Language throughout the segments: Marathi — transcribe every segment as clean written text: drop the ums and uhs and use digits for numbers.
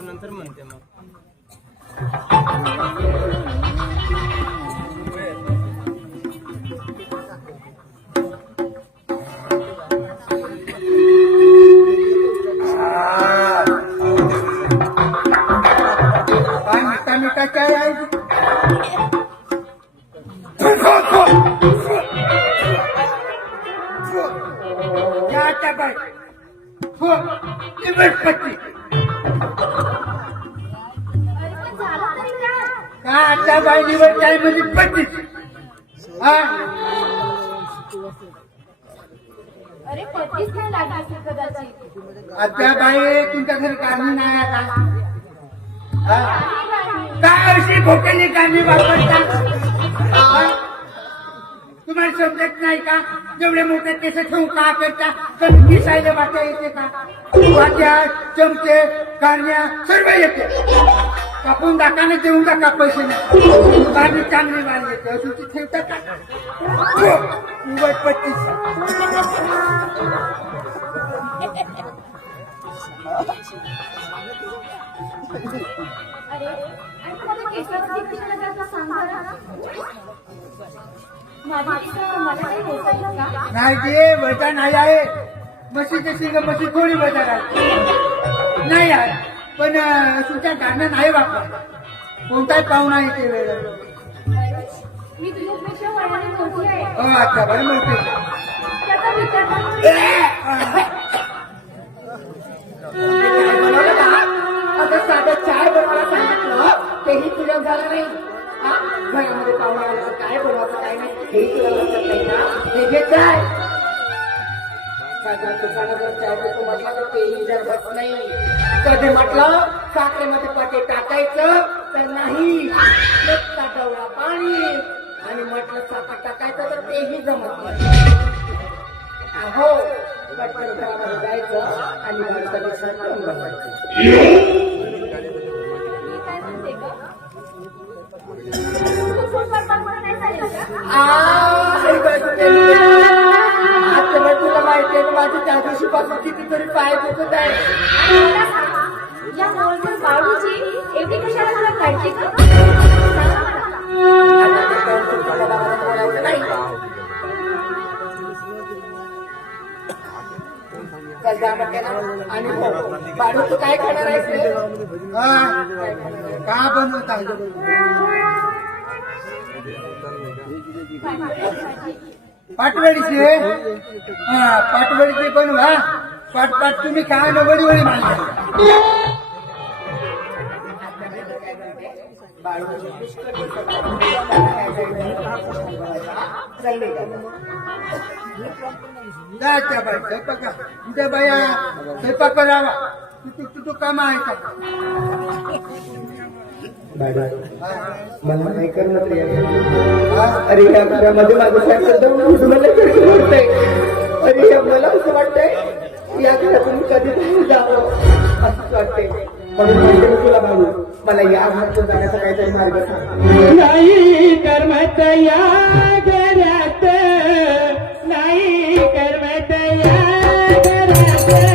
नंतर म्हणते मग मिठा काय आहे पट्टी का आता बाई निवड काय म्हणजे पट्टीच अरे 35 नाही लागला असेल कदाचित. आता बाई तुमच्या घरी काढणी नाही आहे का काय अशी खोकेली काढणी वापरता तुम्हाला समजत नाही का जेवढे मोठे केस ठेवून का करता कमी दिसायला वाटा येते का वाट्या चमचे काढण्या सर्व येते कापून दाखाने देऊन टाका पैसे नाही काढणी चांगली वाढली येते अजून ती ठेवता का उघड पट्टीस अरे आणि मला केसाची किती नजर सांगा नाही ते वजा नाही आहे म्हशीचे शिंग म्हशी थोडी वजा आहे नाही आहे पण तुमच्या गाणं नाही वापरत कोणताही पाहुणा येते वेळ मी तुझ्यापेक्षा वयाने मोठी आहे. हो अच्छा बरं मोठी त्याचा विचार आता साधं चाय बनवायला सांगितलं तेही तुझ्या झालं नाही घरामध्ये पाहुणे आलं तर काय बनवायचं काय नाही हेही तुला लक्षात नाही ना हे घेत जाय दुकानात चाय देतो म्हटलं तर तेही जर नाही कधी म्हटलं साखरेमध्ये पाटे टाकायचं तर नाही डवळा पाणी आणि म्हटलं साखर टाकायचं तर तेही जमत नाही हो पटकन घरामध्ये जायचं आणि घरचं सण बनवायचं तुला माहिती आहे माझी त्या दिवशीपासून कितीतरी पाय दुखत आहे या बाळूची एवढी कशाला तुला काढली आणि बाळू तू काय खाणार आहे का बनवत पाटवडीची पाटवडीची बनवा पाटपाट तुम्ही काय ना वडी वडी मानता जायच्या बाई स्वयंपाका तुझ्या बाया स्वयंपाक करावा तू कामा आहे का मला नाही करणार अरे या घरामध्ये माझं वाटतंय अरे मला असं वाटतंय या घरातून मी कधी जावं असंच वाटतंय म्हणून म्हणते मी तुला बाबू मला या घरातून जाण्याचा काहीतरी मार्ग सांग नाही करमत या घरात नाही करमत या घरात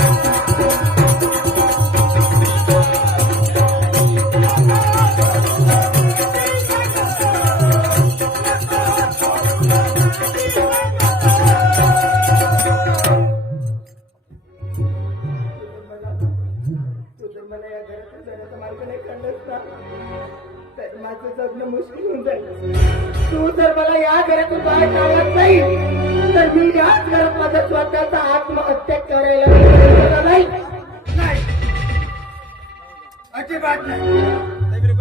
तू जर मला या घरातून जाण्याचा मार्ग नाही काढलास ना, तर माझं जगणं मुश्किल होऊन जाईल. तू जर मला या घरातून बाहेर काढलाच नाही, तर मी याच घरात माझा स्वतःचा आत्महत्या करायला नाही. नाही, अजिबात नाही.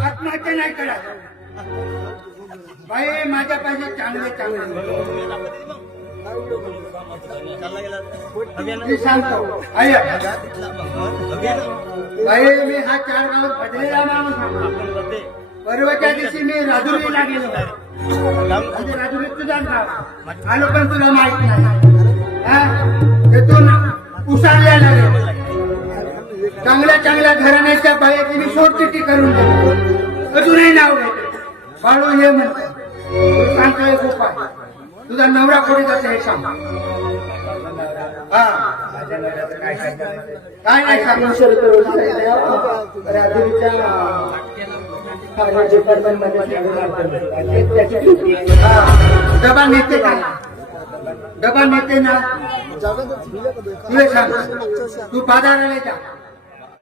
आत्महत्या नाही करायचं. बाई माझ्या पाहिजे चांगले चांगले. मी सांगतो ऐक. बाई मी हा 4 गावात बदलेला माणूस आहे. परवाच्या दिवशी मी राजुरीला गेलो. म्हणजे राजुरीत तुझा गाव आलो, पण तुला माहित नाही. हा? तिथून उसारल्याला गेलो. चांगल्या चांगल्या घराण्याच्या बायाची मी शोधचिठ्ठी करून दिली. अजूनही नाव घेते. बाळू ये म्हणतो. सांगतोय गोपाळ, तुझा नवरा कोणी जाते हे सांग. हा, काय नाही सांग. रात्रीच्या डिपार्टमेंटमध्ये डबा नेते का? डबा नेते ना. तुला सांग, तू बाजाराला जा.